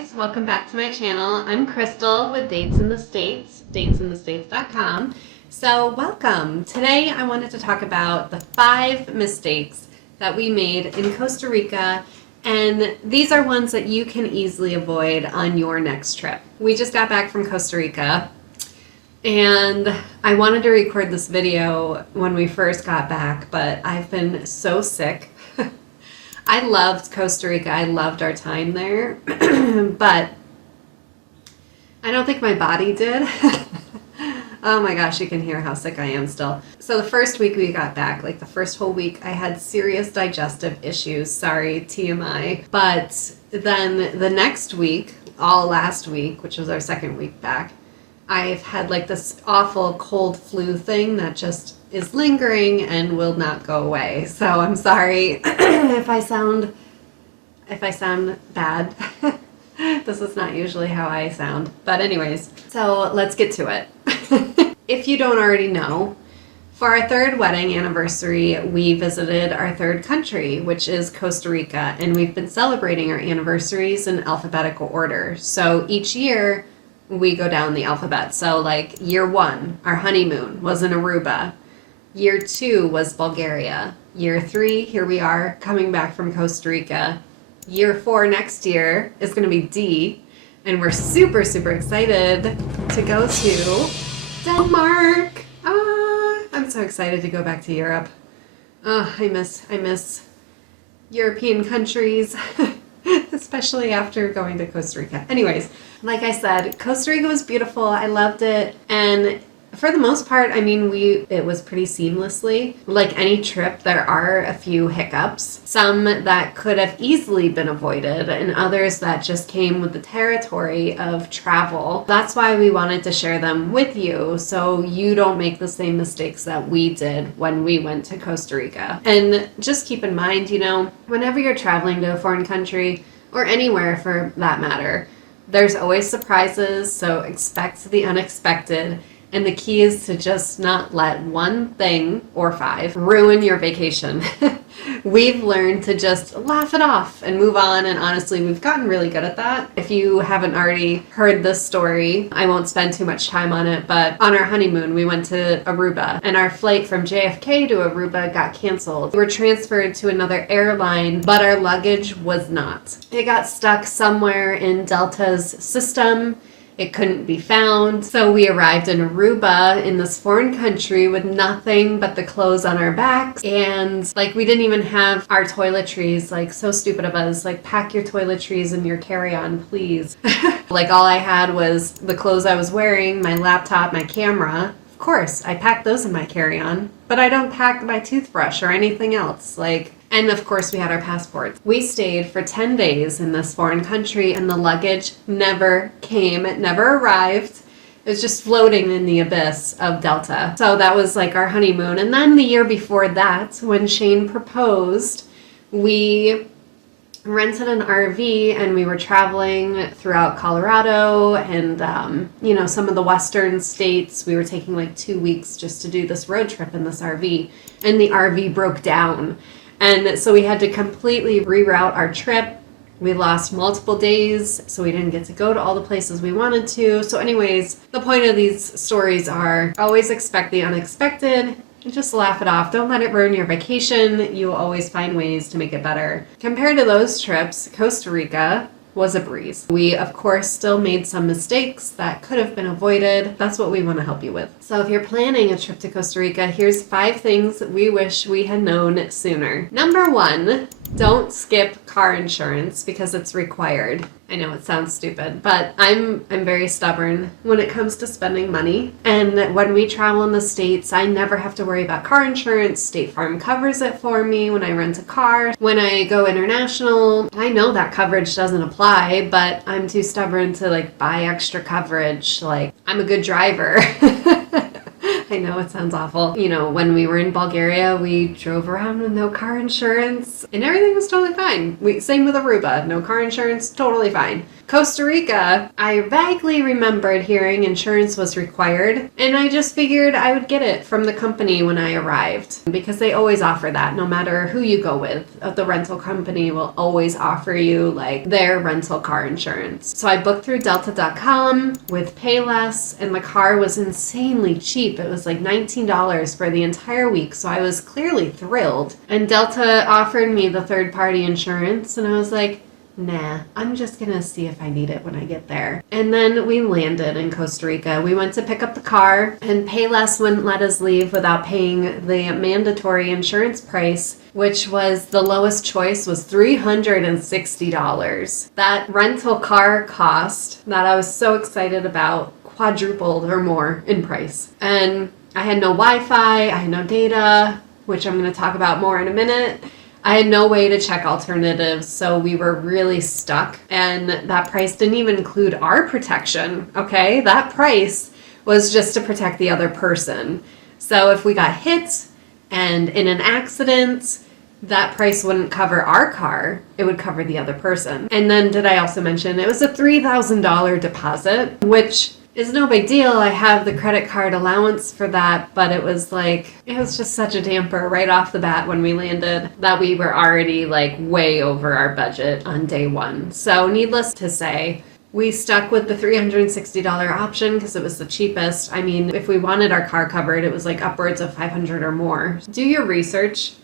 guys, welcome back to my channel. I'm Crystal with Dates in the States, datesinthestates.com. So welcome. Today I wanted to talk about the 5 mistakes that we made in Costa Rica, and these are ones that you can easily avoid on your next trip. We just got back from Costa Rica, and I wanted to record this video when we first got back, but I've been so sick. I loved Costa Rica. I loved our time there, but I don't think my body did. Oh my gosh, you can hear how sick I am still. So the first week we got back, like the first whole week, I had serious digestive issues. Sorry, TMI. But then the next week, all last week, which was our second week back, I've had like this awful cold flu thing that just is lingering and will not go away. So I'm sorry if I sound bad. This is not usually how I sound. But anyways, so let's get to it. If you don't already know, for our 3rd wedding anniversary, we visited our 3rd country, which is Costa Rica, and we've been celebrating our anniversaries in alphabetical order. So each year we go down the alphabet. So like year 1, our honeymoon was in Aruba. Year 2 was Bulgaria. Year 3, here we are coming back from Costa Rica. Year 4 next year is going to be D, and we're super, super excited to go to Denmark. I'm so excited to go back to Europe. I miss European countries, especially after going to Costa Rica. Anyways, like I said, Costa Rica was beautiful. I loved it, and for the most part, I mean, it was pretty seamlessly. Like any trip, there are a few hiccups. Some that could have easily been avoided, and others that just came with the territory of travel. That's why we wanted to share them with you, so you don't make the same mistakes that we did when we went to Costa Rica. And just keep in mind, you know, whenever you're traveling to a foreign country, or anywhere for that matter, there's always surprises, so expect the unexpected. And the key is to just not let one thing, or 5, ruin your vacation. We've learned to just laugh it off and move on, and honestly, we've gotten really good at that. If you haven't already heard this story, I won't spend too much time on it, but on our honeymoon, we went to Aruba, and our flight from JFK to Aruba got canceled. We were transferred to another airline, but our luggage was not. It got stuck somewhere in Delta's system. It couldn't be found. So we arrived in Aruba in this foreign country with nothing but the clothes on our backs. And like, we didn't even have our toiletries. Like, so stupid of us. Like, pack your toiletries in your carry-on, please. Like, all I had was the clothes I was wearing, my laptop, my camera. Of course, I packed those in my carry-on, but I don't pack my toothbrush or anything else. Like, and of course we had our passports. We stayed for 10 days in this foreign country, and the luggage never came. It never arrived. It was just floating in the abyss of Delta. So that was like our honeymoon. And then the year before that, when Shane proposed, we rented an RV and we were traveling throughout Colorado and, you know, some of the western states. We were taking like 2 weeks just to do this road trip in this RV, and the RV broke down. And so we had to completely reroute our trip. We lost multiple days, so we didn't get to go to all the places we wanted to. So anyways, the point of these stories are always expect the unexpected. And just laugh it off. Don't let it ruin your vacation. You'll always find ways to make it better. Compared to those trips, Costa Rica was a breeze. We, of course, still made some mistakes that could have been avoided. That's what we want to help you with. So if you're planning a trip to Costa Rica, here's 5 things that we wish we had known sooner. Number 1, don't skip car insurance because it's required. I know it sounds stupid, but I'm very stubborn when it comes to spending money. And when we travel in the States, I never have to worry about car insurance. State Farm covers it for me when I rent a car. When I go international, I know that coverage doesn't apply, but I'm too stubborn to like buy extra coverage. Like, I'm a good driver. I know it sounds awful. You know, when we were in Bulgaria, we drove around with no car insurance and everything was totally fine. Same with Aruba, no car insurance, totally fine. Costa Rica, I vaguely remembered hearing insurance was required, and I just figured I would get it from the company when I arrived because they always offer that no matter who you go with. The rental company will always offer you like their rental car insurance. So I booked through delta.com with Payless, and the car was insanely cheap. It was like $19 for the entire week, so I was clearly thrilled. And Delta offered me the third-party insurance, and I was like, nah, I'm just gonna see if I need it when I get there. And then we landed in Costa Rica. We went to pick up the car, and Payless wouldn't let us leave without paying the mandatory insurance price, which was the lowest choice was $360. That rental car cost that I was so excited about quadrupled or more in price. And I had no Wi-Fi, I had no data, which I'm going to talk about more in a minute. I had no way to check alternatives, so we were really stuck. And that price didn't even include our protection, okay? That price was just to protect the other person. So if we got hit and in an accident, that price wouldn't cover our car, it would cover the other person. And then did I also mention it was a $3,000 deposit, which is no big deal. I have the credit card allowance for that, but it was just such a damper right off the bat when we landed that we were already like way over our budget on day one. So needless to say, we stuck with the $360 option because it was the cheapest. I mean, if we wanted our car covered, it was like upwards of $500 or more. Do your research.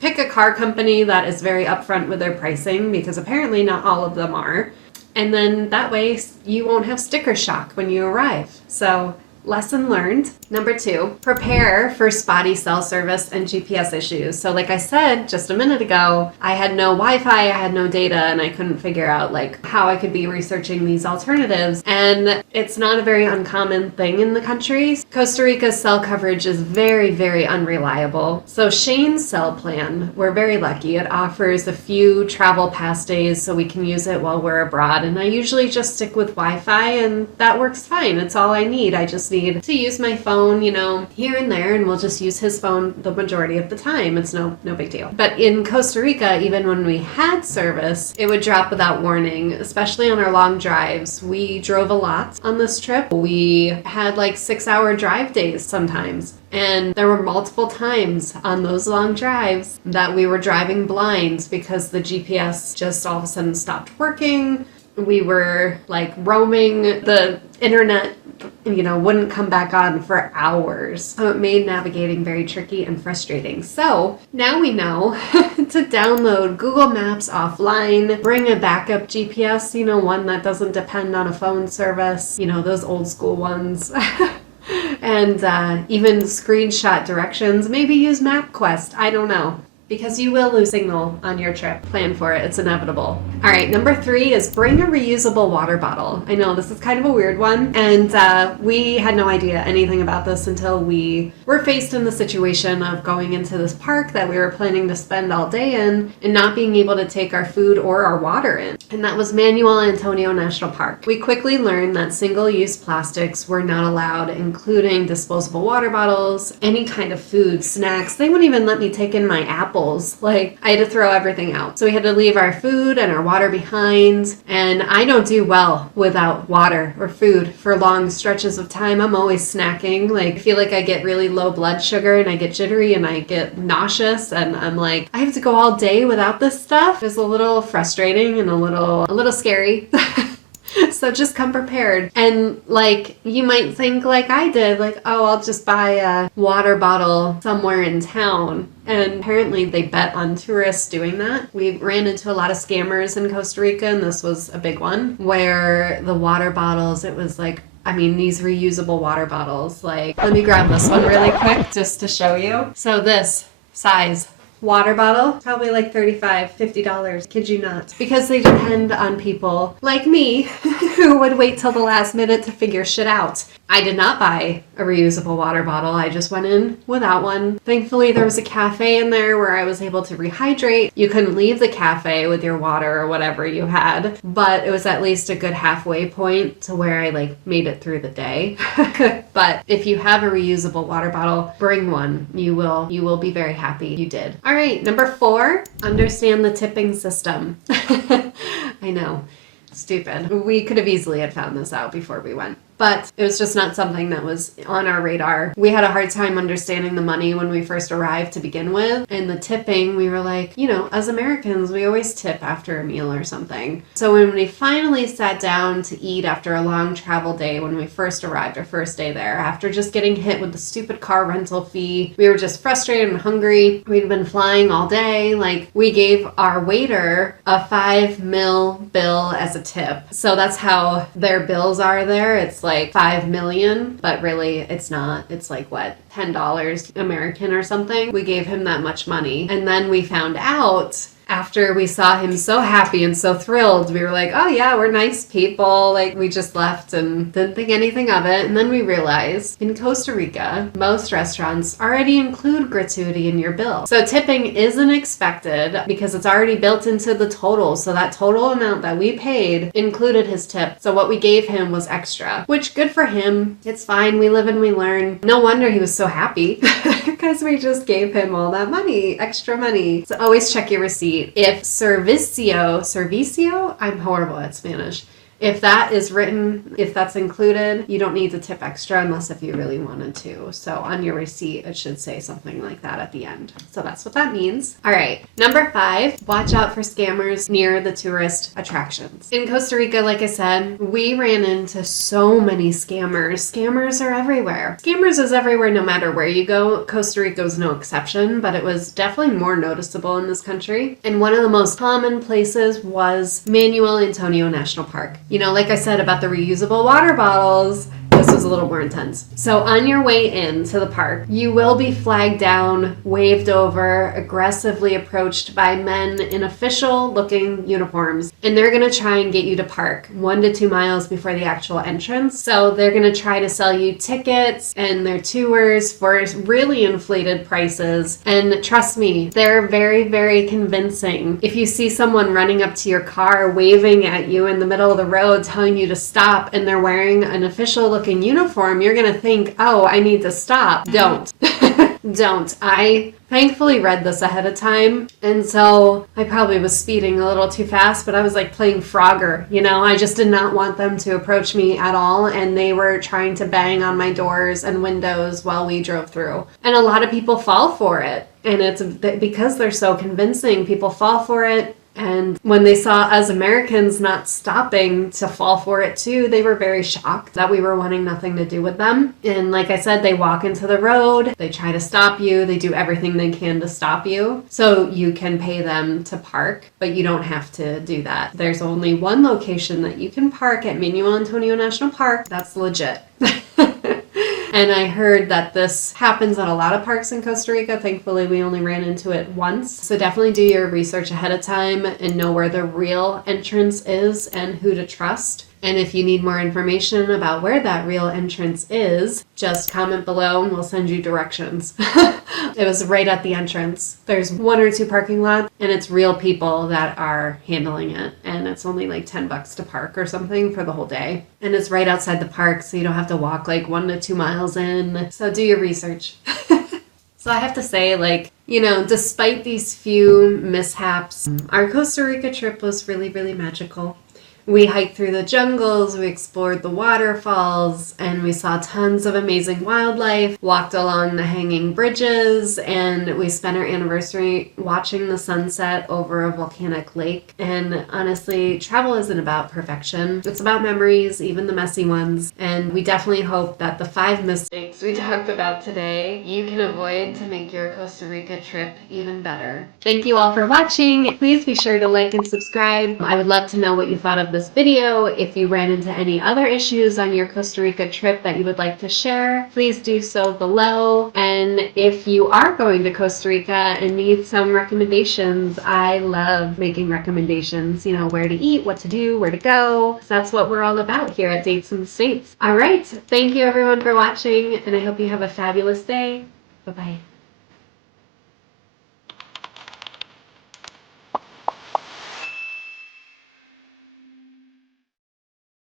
Pick a car company that is very upfront with their pricing because apparently not all of them are. And then that way you won't have sticker shock when you arrive. So lesson learned. Number 2, prepare for spotty cell service and GPS issues. So like I said just a minute ago, I had no Wi-Fi, I had no data, and I couldn't figure out like how I could be researching these alternatives. And it's not a very uncommon thing in the country. Costa Rica's cell coverage is very, very unreliable. So Shane's cell plan, we're very lucky. It offers a few travel pass days so we can use it while we're abroad. And I usually just stick with Wi-Fi and that works fine. It's all I need. I just need to use my phone, here and there, and we'll just use his phone the majority of the time. It's no big deal. But in Costa Rica, even when we had service, it would drop without warning, especially on our long drives. We drove a lot on this trip. We had like 6-hour drive days sometimes. And there were multiple times on those long drives that we were driving blind because the GPS just all of a sudden stopped working. We were like roaming, the internet wouldn't come back on for hours. So it made navigating very tricky and frustrating. So now we know to download Google Maps offline, bring a backup GPS, one that doesn't depend on a phone service, those old school ones. And even screenshot directions, maybe use MapQuest, I don't know. Because you will lose signal on your trip. Plan for it, it's inevitable. All right, number 3 is bring a reusable water bottle. I know this is kind of a weird one, and we had no idea anything about this until we were faced in the situation of going into this park that we were planning to spend all day in and not being able to take our food or our water in. And that was Manuel Antonio National Park. We quickly learned that single-use plastics were not allowed, including disposable water bottles, any kind of food, snacks. They wouldn't even let me take in my apple. Like, I had to throw everything out. So we had to leave our food and our water behind. And I don't do well without water or food for long stretches of time. I'm always snacking. Like, I feel like I get really low blood sugar and I get jittery and I get nauseous. And I'm like, I have to go all day without this stuff. It's a little frustrating and a little scary. So just come prepared. And like, you might think like I did, like, oh, I'll just buy a water bottle somewhere in town. And apparently they bet on tourists doing that. We ran into a lot of scammers in Costa Rica, and this was a big one, where the water bottles, it was like, these reusable water bottles. Like, let me grab this one really quick just to show you. So this size water bottle, probably like $35, $50, kid you not. Because they depend on people like me who would wait till the last minute to figure shit out. I did not buy a reusable water bottle. I just went in without one. Thankfully, there was a cafe in there where I was able to rehydrate. You couldn't leave the cafe with your water or whatever you had, but it was at least a good halfway point to where I like made it through the day. But if you have a reusable water bottle, bring one. You will be very happy you did. All right, number 4, understand the tipping system. I know. stupid. We could have easily had found this out before we went. But it was just not something that was on our radar. We had a hard time understanding the money when we first arrived to begin with. And the tipping, we were like, you know, as Americans, we always tip after a meal or something. So when we finally sat down to eat after a long travel day, when we first arrived, our first day there, after just getting hit with the stupid car rental fee, we were just frustrated and hungry. We'd been flying all day. Like, we gave our waiter a $5 million bill as a tip. So that's how their bills are there. It's like $5 million, but really it's not. It's like what, $10 American or something. We gave him that much money, and then we found out after we saw him so happy and so thrilled, we were like, oh yeah, we're nice people. Like, we just left and didn't think anything of it. And then we realized in Costa Rica, most restaurants already include gratuity in your bill. So tipping isn't expected because it's already built into the total. So that total amount that we paid included his tip. So what we gave him was extra, which good for him. It's fine. We live and we learn. No wonder he was so happy because we just gave him all that money, extra money. So always check your receipt. If servicio, I'm horrible at Spanish. If that is written, if that's included, you don't need to tip extra unless if you really wanted to. So on your receipt, it should say something like that at the end. So that's what that means. All right. Number 5, watch out for scammers near the tourist attractions. In Costa Rica, like I said, we ran into so many scammers. Scammers are everywhere. Scammers is everywhere no matter where you go. Costa Rica was no exception, but it was definitely more noticeable in this country. And one of the most common places was Manuel Antonio National Park. You know, like I said about the reusable water bottles, this was a little more intense. So on your way into the park, you will be flagged down, waved over, aggressively approached by men in official looking uniforms. And they're going to try and get you to park 1 to 2 miles before the actual entrance. So they're going to try to sell you tickets and their tours for really inflated prices. And trust me, they're very, very convincing. If you see someone running up to your car, waving at you in the middle of the road, telling you to stop, and they're wearing an official looking uniform, you're gonna think, oh, I need to stop. Don't. Don't. I thankfully read this ahead of time, and so I probably was speeding a little too fast, but I was like playing Frogger, you know? I just did not want them to approach me at all, and they were trying to bang on my doors and windows while we drove through. And a lot of people fall for it, and it's because they're so convincing, people fall for it. And when they saw us Americans not stopping to fall for it too, they were very shocked that we were wanting nothing to do with them. And like I said, they walk into the road, they try to stop you, they do everything they can to stop you. So you can pay them to park, but you don't have to do that. There's only one location that you can park at Manuel Antonio National Park. That's legit. And I heard that this happens at a lot of parks in Costa Rica. Thankfully, we only ran into it once. So definitely do your research ahead of time and know where the real entrance is and who to trust. And if you need more information about where that real entrance is, just comment below and we'll send you directions. It was right at the entrance. There's 1 or 2 parking lots, and it's real people that are handling it. And it's only like $10 to park or something for the whole day. And it's right outside the park, so you don't have to walk like 1 to 2 miles in. So do your research. So I have to say, like, you know, despite these few mishaps, our Costa Rica trip was really, really magical. We hiked through the jungles, we explored the waterfalls, and we saw tons of amazing wildlife, walked along the hanging bridges, and we spent our anniversary watching the sunset over a volcanic lake. And honestly, travel isn't about perfection. It's about memories, even the messy ones. And we definitely hope that the 5 mistakes we talked about today, you can avoid to make your Costa Rica trip even better. Thank you all for watching. Please be sure to like and subscribe. I would love to know what you thought of this video. If you ran into any other issues on your Costa Rica trip that you would like to share, please do so below. And if you are going to Costa Rica and need some recommendations, I love making recommendations, you know, where to eat, what to do, where to go. So that's what we're all about here at Dates in the States. All right. Thank you everyone for watching, and I hope you have a fabulous day. Bye-bye.